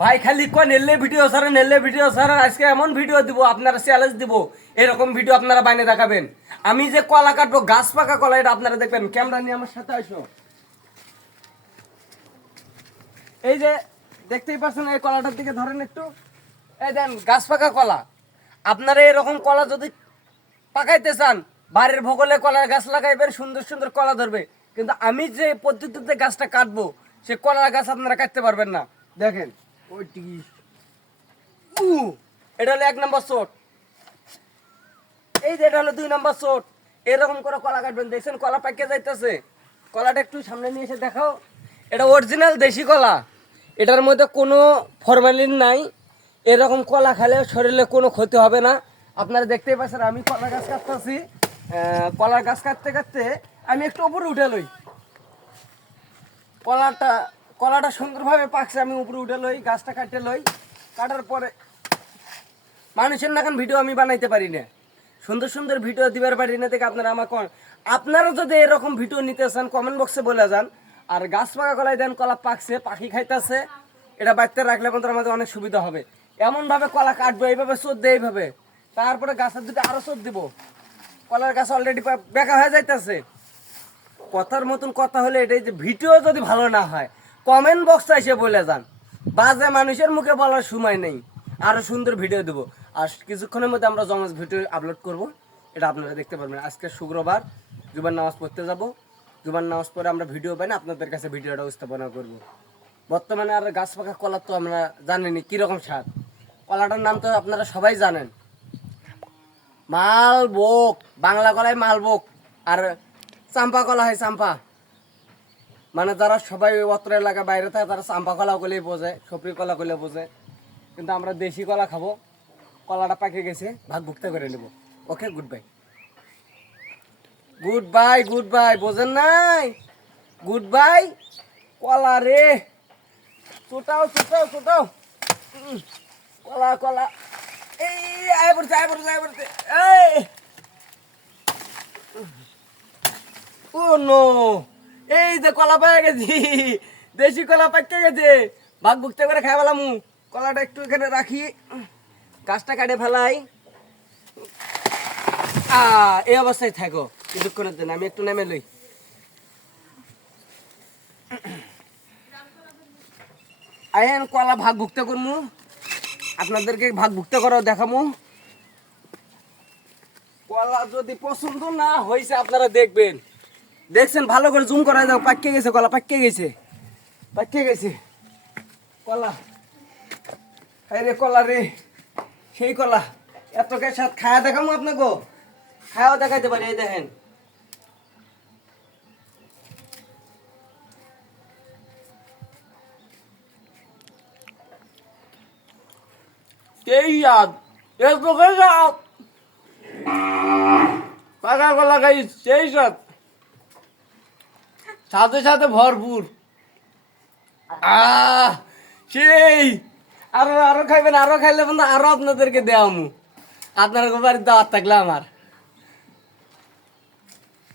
ভাই খালি কয় নেলে ভিডিও ছাড়েন আজকে এমন ভিডিও দিব আপনারা চ্যালেঞ্জ দিব এরকম ভিডিও আপনারা বাইনে দেখাবেন। আমি যে কলা কাটবো গাছ পাকা কলা এটা আপনারা দেখবেন। ক্যামেরা নিয়ে আমার সাথে আসো। এই যে দেখতেই পাচ্ছেন এই কলাটার দিকে ধরেন একটু। এই দেন গাছ পাকা কলা। আপনারা এরকম কলা যদি পাকাইতে চান বাড়ির ভূগোলে কলার গাছ লাগাইবেন, সুন্দর সুন্দর কলা ধরবে। কিন্তু আমি যে পদ্ধতিতে গাছটা কাটবো সে কলার গাছ আপনারা কাটতে পারবেন না। দেখেন ওইটি এটা হলো 1 নম্বর চোট, এই যে এটা হলো 2 নম্বর চোট। এরকম করে কলা কাটবেন। দেখছেন কলা পাকে যাইতেছে, কলাটা একটু সামনে নিয়ে এসে দেখাও। এটা অরিজিনাল দেশি কলা, এটার মধ্যে কোনো ফরমালিন নাই। এরকম কলা খেলে শরীরে কোনো ক্ষতি হবে না। আপনারা দেখতেই পাচ্ছেন আমি কলা গাছ কাটতেছি। কলার গাছ কাটতে কাটতে আমি একটু উপরে উঠে লই। কলাটা সুন্দরভাবে পাকছে, আমি উপরে উঠে লই, গাছটা কাটতে লই। কাটার পরে মানুষের নাকান ভিডিও আমি বানাইতে পারি না, সুন্দর সুন্দর ভিডিও দিবার পারি না। থেকে আপনারা আমার আপনারা যদি এরকম ভিডিও নিতে চান কমেন্ট বক্সে বলে যান। আর গাছ পাকা কলাই দেন, কলা পাকছে, পাখি খাইতেছে, এটা বাড়িতে রাখলে কিন্তু আমাদের অনেক সুবিধা হবে। এমনভাবে কলা কাটবো, এইভাবে চোদ দেয় এইভাবে, তারপরে গাছের দুটো আরও চোদ দিব। কলার গাছ অলরেডি বেকা হয়ে যাইতেছে। কথার মতন কথা হলে এটাই যে ভিডিও যদি ভালো না হয় কমেন্ট বক্সে এসে বলে যান। বাজে মানুষের মুখে বলার সময় নেই, আরও সুন্দর ভিডিও দেবো। আর কিছুক্ষণের মধ্যে আমরা জমাজ ভিডিও আপলোড করব, এটা আপনারা দেখতে পারবেন। আজকে শুক্রবার, জুমার নামাজ পড়তে যাব। জুমার নামাজ পড়ে আমরা ভিডিও বানাই আপনাদের কাছে ভিডিওটা উপস্থাপনা করব। বর্তমানে আর গাছ পাকা কলা তো আমরা জানিনি কীরকম স্বাদ। কলাটার নাম তো আপনারা সবাই জানেন, মালভোগ। বাংলা কলায় মালভোগ, আর চাম্পা কলা হয় চাম্পা। মানে যারা সবাই অত্র এলাকা বাইরে থাকে তারা চাম্পা কলা করলেই বোঝে, সপরি কলা করলে বোঝে। কিন্তু আমরা দেশি কলা খাবো। কলাটা পাকে গেছে, ভাগ ভুক্তা করে নেব। Okay, good bye, good bye, good bye. বোঝেন নাই? Good bye. কলা রে, ছোটাও ছোটাও ছোটাও। কলা কলা, এই আয় পড়ছে আয় পড়ছে আয় পড়ছে। এই ও নো, এই যে কলা পেয়ে গেছি, দেশি কলা পাইতে গেছে। ভাগ ভুক্তা করে খাই ফেলাম। কলাটা একটু এখানে রাখি, গাছটা কাটে ফেলাই। এই অবস্থায় থাকো কিছুক্ষণের জন্য, আমি একটু নেমে লই। আইন কলা ভাগ ভুক্তা করমু, আপনাদেরকে ভাগ ভুক্তা করাও দেখামু। কলা যদি পছন্দ না হয়েছে আপনারা দেখবেন। দেখছেন ভালো করে জুম করা যাও, পাকিয়ে গেছে কলা, পাকিয়ে গেছে, পাকিয়ে গেছে কলা। রে কলা রে, সেই কলা এত কে সাথ খায়া দেখামু আপনাকে, খায়াও দেখাইতে পারি। এই দেখেন এই ইয়াদ, এত কে সাথ পাকা কলা খাই, সেই সাথ, সাথে সাথে ভরপুর। সেই আরো আরো খাইবেন, আরো খাইলে আরো আপনাদেরকে দেওয়ামু। আপনার বাড়ির দাওয়াত থাকলে আমার।